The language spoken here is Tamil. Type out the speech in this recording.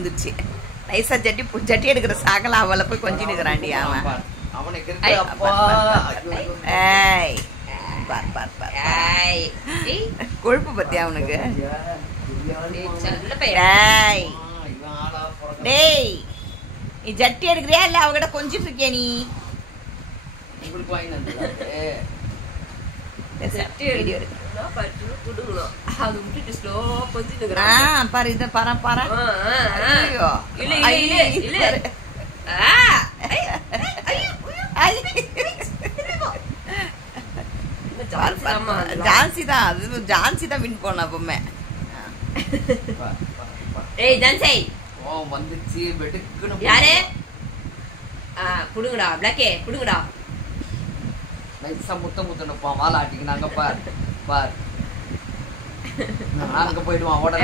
வந்துருச்சு. நைஸா ஜட்டி எடுக்கிற சாகல அவளை போய் கொஞ்சம் நிற்கிறாண்டி அவன். கொழுப்பு பத்தி அவனுக்கு. டேய் நீ ஜட்டி எடுக்கிறியா இல்ல அவகிட்ட கொஞ்சிட்டு இருக்கியா நீ? பாரு இத பாரு பாரு. ஜான்சி தான், அது ஜான்சி தான் வின் போன அப்பமே. ஏய் ஜான்சி வந்துச்சு வெடுக்குன்னு. யாரு? புடுங்கடா பிளாக்கே புடுங்கடா. நைஸா முத்தனுப்பா வாழ ஆட்டிக்கினாங்க பார் பார். அங்க போயிடுவான் ஓட.